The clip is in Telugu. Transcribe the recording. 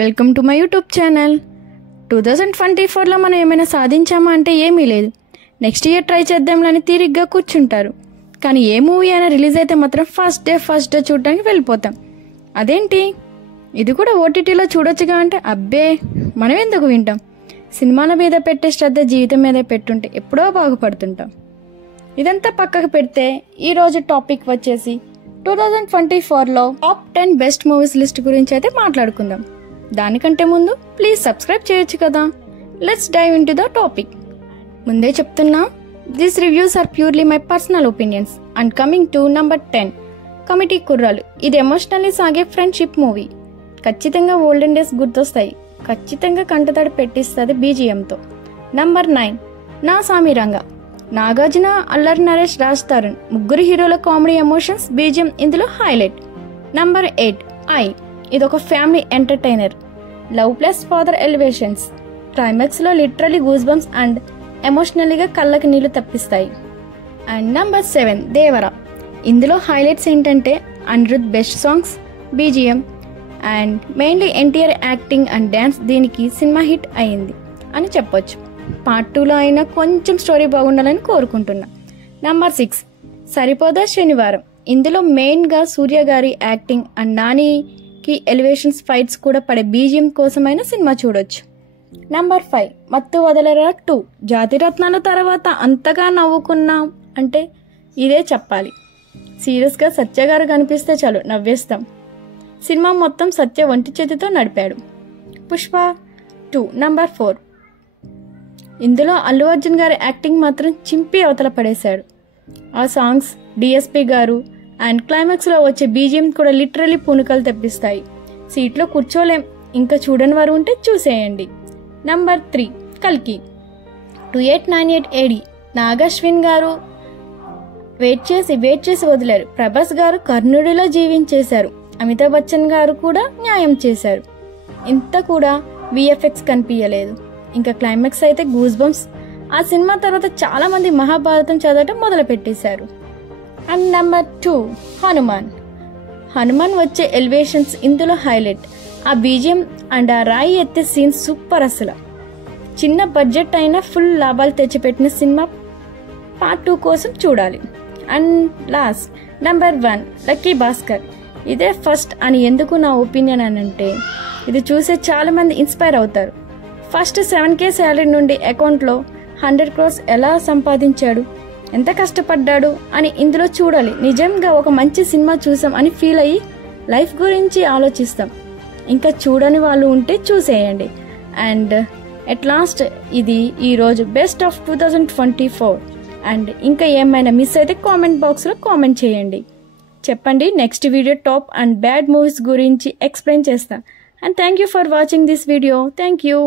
Welcome to my YouTube channel. 2024లో మనం ఏమైనా సాధించామా అంటే ఏమీ లేదు. నెక్స్ట్ ఇయర్ ట్రై చేద్దాంలని తీరిగ్గా కూర్చుంటారు. కానీ ఏ మూవీ అయినా రిలీజ్ అయితే మాత్రం ఫస్ట్ డే చూడడానికి వెళ్ళిపోతాం. అదేంటి ఇది కూడా ఓటీటీలో చూడొచ్చుగా అంటే అబ్బే మనం ఎందుకు వింటాం. సినిమాల మీద పెట్టే శ్రద్ధ జీవితం మీద పెట్టుంటే ఎప్పుడో బాగుపడుతుంటాం. ఇదంతా పక్కకు పెడితే ఈరోజు టాపిక్ వచ్చేసి 2024లో టాప్ 10 బెస్ట్ మూవీస్ లిస్ట్ గురించి అయితే మాట్లాడుకుందాం. దానికంటే ముందు ప్లీజ్ సబ్స్క్రైబ్ చేయొచ్చు కదా. Let's dive in to the topic. ముందే చెప్తున్నా, this reviews are purely my personal opinions. And coming to number 10, committee కుర్రాలు. ఇది ఎమోషనల్లీ సాగే ఫ్రెండ్షిప్ మూవీ. ఖచ్చితంగా ఓల్డెన్ డేస్ గుర్తొస్తాయి. ఖచ్చితంగా కంటతడి పెట్టిస్తుంది బీజిఎంతో. నంబర్ 9, నా సామిరంగా. నాగార్జున, అల్లరి నరేష్, రాజ్ తరుణ్ ముగ్గురు హీరోల కామెడీ ఎమోషన్స్ బీజిఎం ఇందులో హైలైట్. నంబర్ 8, ఐ. ఇదొక family entertainer. Love plus father elevations. Climax లో లిటరలీ గూస్ బంప్స్ అండ్ ఎమోషనలీగా కళ్ళకి నీళ్లు తప్పిస్తాయి. And number 7, Devara. ఇందులో హైలైట్స్ ఏంటంటే Anirudh best songs, BGM and mainly NTR acting and dance దీనికి సినిమా హిట్ అయింది అని చెప్పొచ్చు. పార్ట్ 2లో అయినా కొంచెం స్టోరీ బాగుండాలని కోరుకుంటున్నా. నంబర్ 6, సరిపోదా శనివారం. ఇందులో మెయిన్గా సూర్య గారి యాక్టింగ్ అండ్ నానికి ఎలివేషన్స్ ఫైట్స్ కూడా పడే బీజిఎం కోసమైన సినిమా చూడొచ్చు. నంబర్ 5, మత్తు వదలరా 2. జాతిరత్నాల తర్వాత అంతగా నవ్వుకున్నాం అంటే ఇదే చెప్పాలి. సీరియస్గా సత్య గారు కనిపిస్తే చాలు నవ్వేస్తాం. సినిమా మొత్తం సత్య ఒంటి చేతితో నడిపాడు. పుష్ప 2. నంబర్ 4, ఇందులో అల్లు అర్జున్ గారి యాక్టింగ్ మాత్రం చింపి అవతల పడేశాడు. ఆ సాంగ్స్, డిఎస్పి గారు అండ్ క్లైమాక్స్లో వచ్చే బీజిఎం కూడా లిటరలీ పూనుకలు తెప్పిస్తాయి. సీట్లో కూర్చోలేం. ఇంకా చూడని వారు ఉంటే చూసేయండి. నంబర్ 3, కల్కి. 2898 AD. నాగశ్విన్ గారు వెయిట్ చేసి వదిలారు. ప్రభాస్ గారు కర్ణుడిలో జీవించేశారు. అమితాబ్ బచ్చన్ గారు కూడా న్యాయం చేశారు. ఇంత కూడా విఎఫ్ఎక్స్ కనిపించలేదు. ఇంకా క్లైమాక్స్ అయితే గూస్ బంప్స్. ఆ సినిమా తర్వాత చాలా మంది మహాభారతం చదవటం మొదలు పెట్టేశారు. అండ్ నంబర్ 2, హనుమాన్ వచ్చే ఎలివేషన్స్ ఇందులో హైలైట్. ఆ బీజిఎం అండ్ ఆ రాయి ఎత్తే సీన్ సూపర్. అసలు చిన్న బడ్జెట్ అయినా ఫుల్ లాభాలు తెచ్చిపెట్టిన సినిమా. పార్ట్ 2 కోసం చూడాలి. And last number 1, lucky Bhaskar. ఇదే ఫస్ట్ అని ఎందుకు నా ఒపీనియన్ అని అంటే, ఇది చూసే చాలా మంది ఇన్స్పైర్ అవుతారు. ఫస్ట్ 7K శాలరీ నుండి అకౌంట్లో 100 crores ఎలా సంపాదించాడు, ఎంత కష్టపడ్డాడు అని ఇందులో చూడాలి. నిజంగా ఒక మంచి సినిమా చూసాం అని ఫీల్ అయ్యి లైఫ్ గురించి ఆలోచిస్తాం. ఇంకా చూడని వాళ్ళు ఉంటే చూసేయండి. అండ్ ఎట్ లాస్ట్ ఇది ఈరోజు బెస్ట్ ఆఫ్ 2024. అండ్ ఇంకా ఏమైనా మిస్ అయితే కామెంట్ బాక్స్లో కామెంట్ చేయండి. చెప్పండి, next video top and bad movies గురించి ఎక్స్ప్లెయిన్ చేస్తా. And thank you for watching this video. Thank you.